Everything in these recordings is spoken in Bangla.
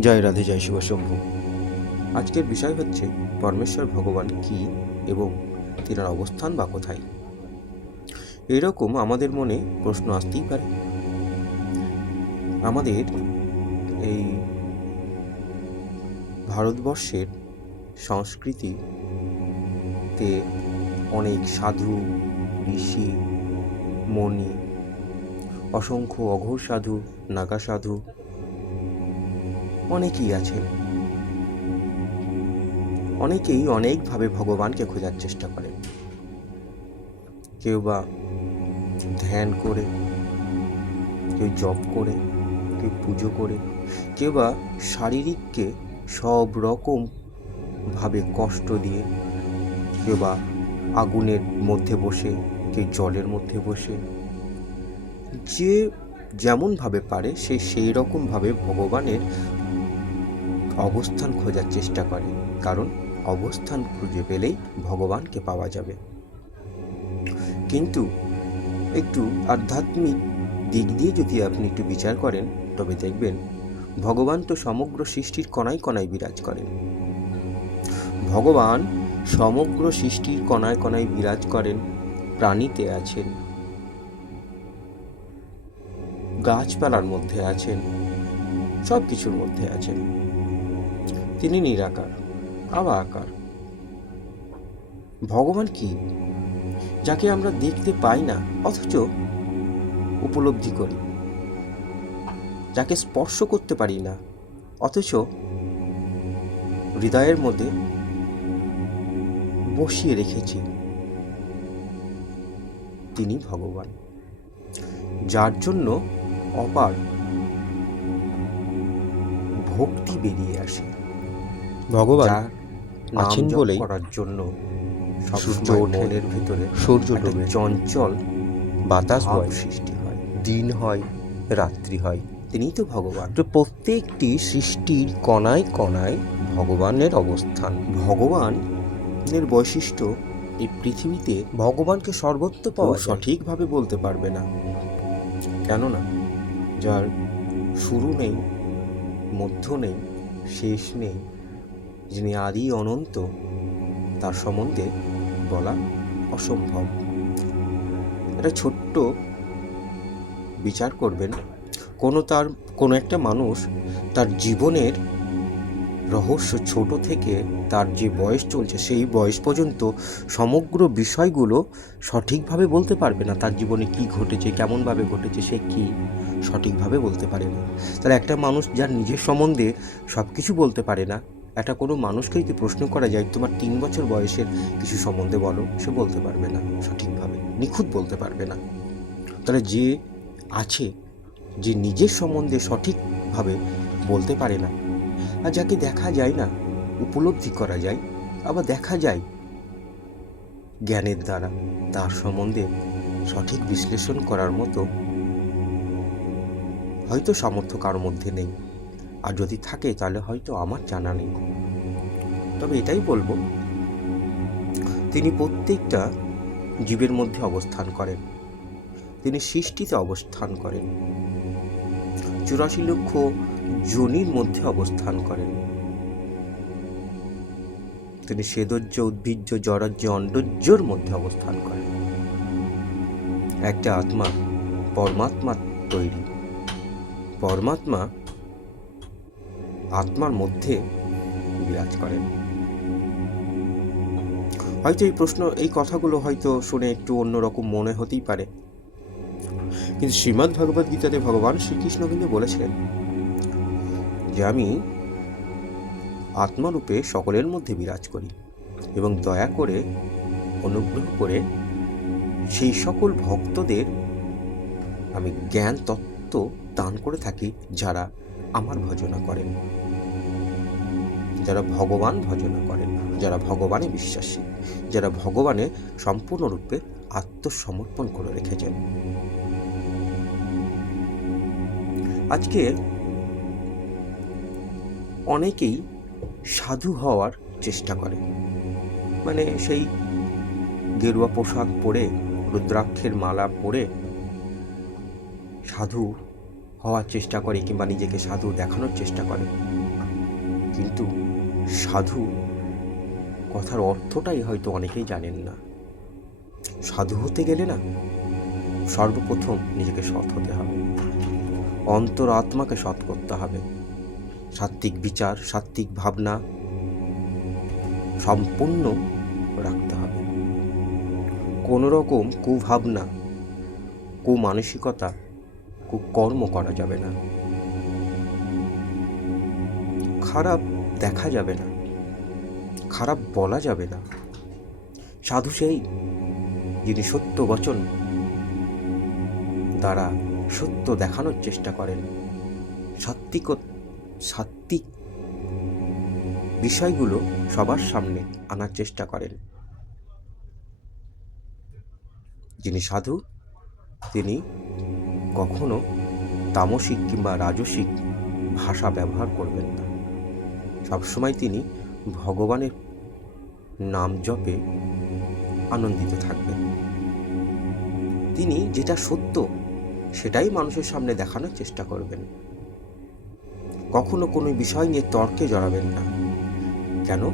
জয় রাধে, জয় শিব শম্ভু। আজকের বিষয় হচ্ছে, পরমেশ্বর ভগবান কি এবং তিনার অবস্থান বা কোথায়? এরকম আমাদের মনে প্রশ্ন আসতেই পারে। আমাদের এই ভারতবর্ষের সংস্কৃতিতে অনেক সাধু, ঋষি মণি অসংখ্য অঘোর সাধু, নাগা সাধু অনেকেই আছে। অনেকেই অনেকভাবে ভগবানকে খোঁজার চেষ্টা করে। কেউ বা ধ্যান করে, কেউ জপ করে, কেউ পুজো করে, কেউ বা শারীরিককে সব রকম ভাবে কষ্ট দিয়ে, কেউ বা আগুনের মধ্যে বসে, কেউ জলের মধ্যে বসে, যে যেমনভাবে পারে সে সেই রকমভাবে ভগবানের অবস্থান খোঁজার চেষ্টা করে, কারণ অবস্থান খুঁজে পেলেই ভগবানকে পাওয়া যাবে। কিন্তু একটু আধ্যাত্মিক দিক দিয়ে যদি আপনি একটু বিচার করেন, তবে দেখবেন ভগবান তো সমগ্র সৃষ্টির কণায় কণায় বিরাজ করেন। ভগবান সমগ্র সৃষ্টির কণায় কণায় বিরাজ করেন, প্রাণীতে আছেন, গাছপালার মধ্যে আছেন সব কিছুর মধ্যে আছেন। তিনি নিরাকার আবার আকার ভগবান কি? যাকে আমরা দেখতে পাই না, অথচ উপলব্ধি করি। যাকে স্পর্শ করতে পারি না, অথচ হৃদয়ের মধ্যে বসিয়ে রেখেছি। তিনি ভগবান, যার জন্য অপার ভক্তি বেরিয়ে আসে। ভগবান আছেন বলেই করার জন্য সূর্য মনের ভিতরে সূর্য ডোবে। চঞ্চল বাতাস বয়। সৃষ্টি হয় দিন হয় রাত্রি হয়। তিনিই তো ভগবান। তো প্রত্যেকটি সৃষ্টির কণায় কণায় ভগবানের অবস্থান। ভগবানের বৈশিষ্ট্য এই পৃথিবীতে ভগবানকে সর্বত্র পাওয়া সঠিকভাবে বলতে পারবে না। কেননা যার শুরু নেই মধ্য নেই শেষ নেই যিনি আদি অনন্ত, তার সম্বন্ধে বলা অসম্ভব। এটা ছোট্ট বিচার করবেন। কোনো তার, কোনো একটা মানুষ তার জীবনের রহস্য ছোট থেকে তার যে বয়স চলছে, সেই বয়স পর্যন্ত সমগ্র বিষয়গুলো সঠিকভাবে বলতে পারবে না, তার জীবনে কি ঘটেছে, কেমনভাবে ঘটেছে, সে কি সঠিকভাবে বলতে পারে না। তাহলে একটা মানুষ যার নিজের সম্বন্ধে সব কিছু বলতে পারে না একটা কোনো মানুষকে যদি প্রশ্ন করা যায়? তোমার তিন বছর বয়সের কিছু সম্বন্ধে বলো, সে বলতে পারবে না। সঠিকভাবে। নিখুঁত বলতে পারবে না। তাহলে যে আছে, যে নিজের সম্বন্ধে সঠিকভাবে বলতে পারে না, আর যাকে দেখা যায় না, উপলব্ধি করা যায়, আবার দেখা যায় জ্ঞানের দ্বারা, তার সম্বন্ধে সঠিক বিশ্লেষণ করার মতো হয়তো সামর্থ্য কারোর মধ্যে নেই। আর যদি থাকে, তাহলে হয়তো আমার জানা নেই। তবে এটাই বলব, তিনি প্রত্যেকটা জীবের মধ্যে অবস্থান করেন। তিনি সৃষ্টিতে অবস্থান করেন। চুরাশি লক্ষ যোনির মধ্যে অবস্থান করেন। তিনি সেদজ্য উদ্ভিজ্জ জরাজ্য অন্ডজ্যর মধ্যে অবস্থান করেন। একটা আত্মা পরমাত্মা তৈরি। পরমাত্মা আত্মার মধ্যে বিরাজ করেন হয়তো এই প্রশ্ন, এই কথাগুলো হয়তো শুনে একটু অন্যরকম মনে হতেই পারে। কিন্তু শ্রীমদ্ ভগবদ গীতাতে ভগবান শ্রীকৃষ্ণ কিন্তু বলেছিলেন যে, আমি আত্মারূপে সকলের মধ্যে বিরাজ করি এবং দয়া করে, অনুগ্রহ করে সেই সকল ভক্তদের আমি জ্ঞান তত্ত্ব দান করে থাকি যারা আমার ভজনা করেন। যারা ভগবান ভজনা করেন, যারা ভগবানে বিশ্বাসী, যারা ভগবানে সম্পূর্ণরূপে আত্মসমর্পণ করে রেখেছেন। আজকে অনেকেই সাধু হওয়ার চেষ্টা করে। মানে সেই গেরুয়া পোশাক পরে, রুদ্রাক্ষের মালা পরে সাধু হওয়ার চেষ্টা করে কিংবা নিজেকে সাধু দেখানোর চেষ্টা করে। কিন্তু সাধু কথার অর্থটাই হয়তো অনেকেই জানেন না। সাধু হতে গেলে না সর্বপ্রথম নিজেকে সৎ হতে হবে। অন্তর আত্মাকে সৎ করতে হবে। সাত্ত্বিক বিচার, সাত্ত্বিক ভাবনা সম্পূর্ণ রাখতে হবে। কোনো রকম কুভাবনা, কুমানসিকতা কুকর্ম করা যাবে না। খারাপ দেখা যাবে না। খারাপ বলা যাবে না। সাধু সেই যিনি সত্য বচন দ্বারা সত্য দেখানোর চেষ্টা করেন। সাত্বিক সাত্বিক বিষয়গুলো সবার সামনে আনার চেষ্টা করেন। যিনি সাধু, তিনি কখনো তামসিক কিংবা রাজসিক ভাষা ব্যবহার করবেন না। সবসময় তিনি ভগবানের নাম জপে আনন্দিত থাকবেন। তিনি যেটা সত্য, সেটাই মানুষের সামনে দেখানোর চেষ্টা করবেন। কখনো কোনো বিষয় নিয়ে তর্কে জড়াবেন না। কেন?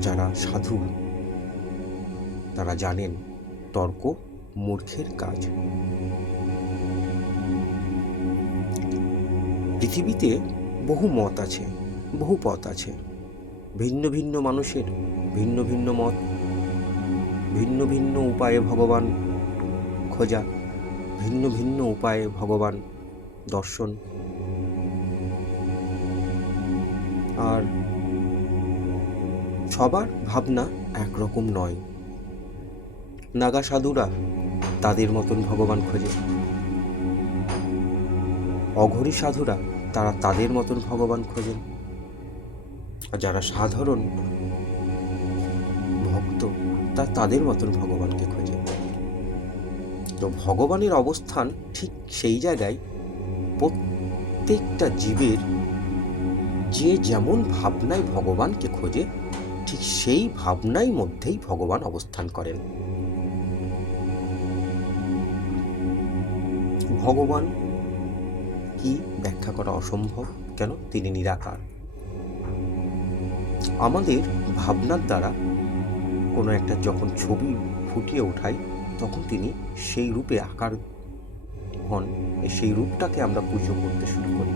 যারা সাধু, তারা জানেন তর্ক মূর্খের কাজ। পৃথিবীতে বহু মত আছে, বহু পথ আছে। ভিন্ন ভিন্ন মানুষের ভিন্ন ভিন্ন মত, ভিন্ন ভিন্ন উপায়ে ভগবান খোঁজা, ভিন্ন ভিন্ন উপায়ে ভগবান দর্শন। আর সবার ভাবনা একরকম নয়। নাগা সাধুরা তাদের মতন ভগবান খোঁজে। অঘরী সাধুরা তারা তাদের মতন ভগবান খোঁজেন। আর যারা সাধারণ ভক্ত, তারা তাদের মতন ভগবানকে খোঁজে তো ভগবানের অবস্থান ঠিক সেই জায়গায় প্রত্যেকটা জীবের যে যেমন ভাবনায় ভগবানকে খোঁজে, ঠিক সেই ভাবনাই মধ্যেই ভগবান অবস্থান করেন। ভগবান কি ব্যাখ্যা করা অসম্ভব? কেন? তিনি নিরাকার। আমাদের ভাবনার দ্বারা কোনো একটা যখন ছবি ফুটিয়ে ওঠাই, তখন তিনি সেই রূপে আকার হন, সেই রূপটাকে আমরা পুজো করতে শুরু করি।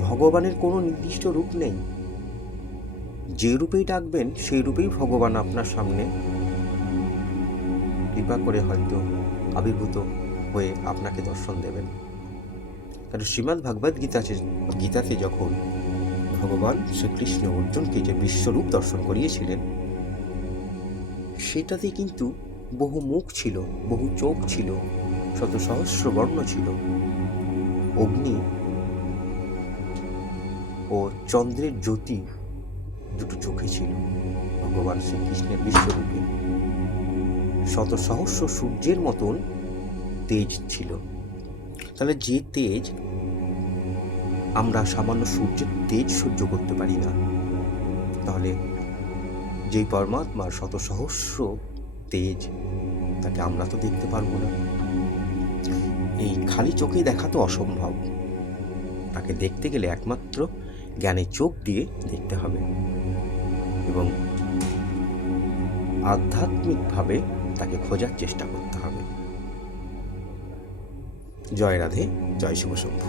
ভগবানের কোনো নির্দিষ্ট রূপ নেই। যে রূপেই ডাকবেন, সেই রূপেই ভগবান আপনার সামনে কৃপা করে হয়তো আবির্ভূত হয়ে আপনাকে দর্শন দেবেন। কারণ শ্রীমদ্ ভাগবত গীতাতে গীতাতে যখন ভগবান শ্রীকৃষ্ণ অর্জুনকে যে বিশ্বরূপ দর্শন করিয়েছিলেন, সেটাতে কিন্তু বহু মুখ ছিল, বহু চোখ ছিল, শত সহস্র বর্ণ ছিল। অগ্নি ও চন্দ্রের জ্যোতি দুটো চোখে ছিল, ভগবান শ্রীকৃষ্ণের বিশ্বরূপে। শত সহস্র সূর্যের মতন তেজ ছিল। তাহলে যে তেজ আমরা সামান্য সূর্যের তেজ সহ্য করতে পারি না। তাহলে যেই পরমাত্মার শত সহস্র তেজ, তাকে আমরা তো দেখতে পারব না। এই খালি চোখে দেখা তো অসম্ভব। তাকে দেখতে গেলে একমাত্র জ্ঞানের চোখ দিয়ে দেখতে হবে। এবং আধ্যাত্মিকভাবে তাকে খোঁজার চেষ্টা করতে হবে। জয় রাধে জয় শুভ শম্ভু